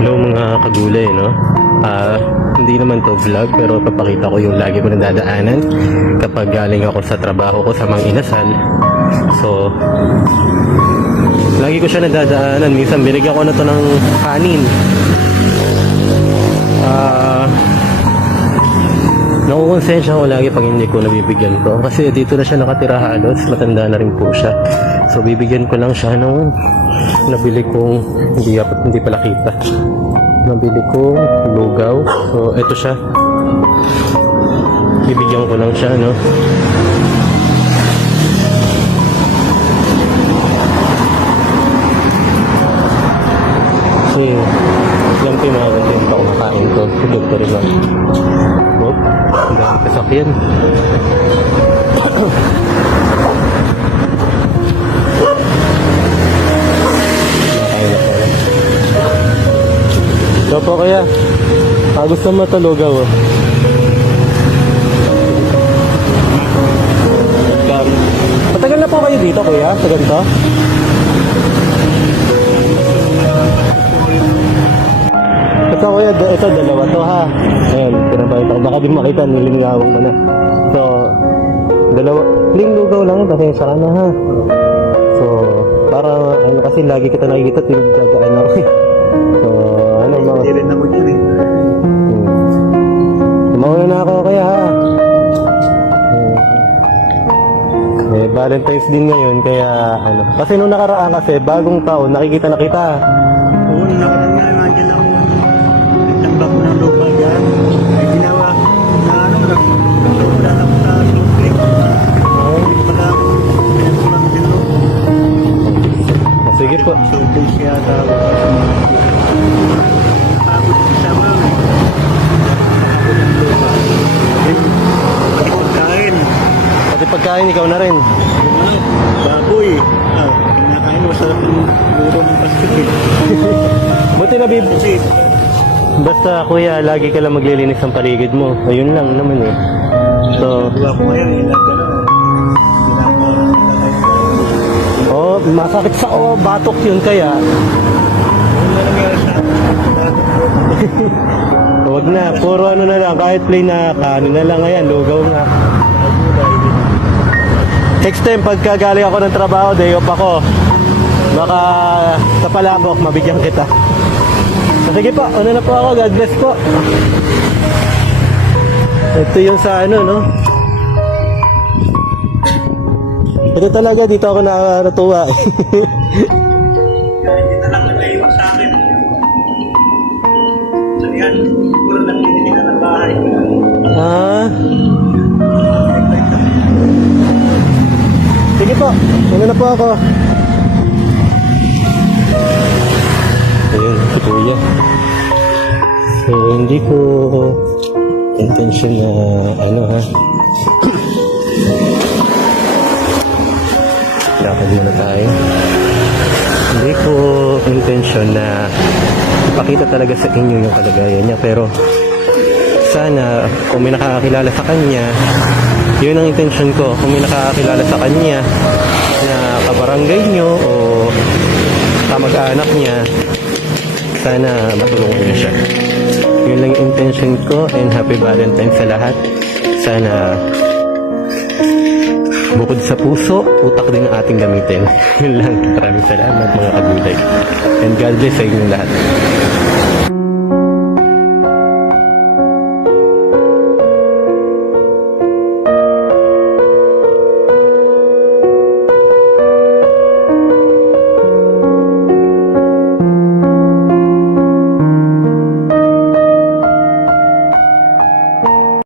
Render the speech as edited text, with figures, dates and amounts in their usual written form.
Hello mga kagulay, no? Hindi naman to vlog pero papakita ko yung lagi ko nadadaanan kapag galing ako sa trabaho ko sa Mang Inasal. So, lagi ko siya nadadaanan. Minsan binigyan ko na to ng kanin. Nakukonsensya ko lagi pag hindi ko nabibigyan to. Kasi dito na siya nakatira halos. Matanda na rin po siya. So, bibigyan ko lang siya nung nabili kong hindi pala kita. Nabili kong lugaw. So, eto siya. Bibigyan ko lang siya, no? Kasi, yan po yung mga ganyan pa kumakain ko. Tulog ko rin lang. Whoop, ang dami kasakyan. So po kaya, gusto mo talugaw oh. Matagal na po kayo dito kuya, sa ganito? Ito kuya, ito dalawa to ha. Ayan, pinapakita ko. Baka di makita, nilingawan ko na. So, dalawa, lugaw lang, pasensya ka na ha. So, para ano kasi lagi kita nakikita, tinagdagaan ako eh. So, ano mo? Hindi rin ako dyan eh. Mauna na ako kaya ha. Valentine's din ngayon kaya ano. Kasi nung nakaraan kasi bagong taon nakikita na kita. Oo, nung nakaraan nga, nandiyan ako. Nagtambak ko ng lupa dyan. Ay ginawa na ano, nagtambak ako sa lupik. Wala ako. Kaya ko lang din ako. Sige po. Sulpong siya daw. Pagod siya mo. Pagod ng lupa. Pati pagkain. Pati pagkain ikaw na rin. Baboy. Kinakain mo sa buro ng plastic eh. Buti na Kasi basta kuya lagi ka lang maglilinis ng paligid mo. Ayun lang naman eh. So, diba ko ngayon, gano'n. oh, masakit sa batok yun kaya. Huwag na, puro ano na lang, kahit plain na kanin na lang, ayan, lugaw nga. Next time, pagka galing ako ng trabaho, day off ako, baka sa Palabok, mabigyan kita. So, sige po, ano na po ako, God bless po. Ito yung sa ano, no? Ito talaga, dito ako natuwa. Hindi na lang nag-iwan sa akin. Sabihan, puro lang hindi ka ng bahay. Ah. Sige po, ano na po ako. Ayun, si Kuya. So, hindi ko intention na ano ha. Dapat muna tayo. Hindi ko intention na ipakita talaga sa inyo yung kalagayan niya. Pero sana kung may nakakakilala sa kanya, yun ang intention ko. Kung may nakakakilala sa kanya na kabarangay nyo o kamag-anak niya, sana matulungan niyo siya. Yun lang yung intention ko, and happy Valentine's sa lahat. Sana bukod sa puso, utak din ang ating gamitin. Yun lang. Maraming salamat mga kagulay. And God bless sa inyong lahat.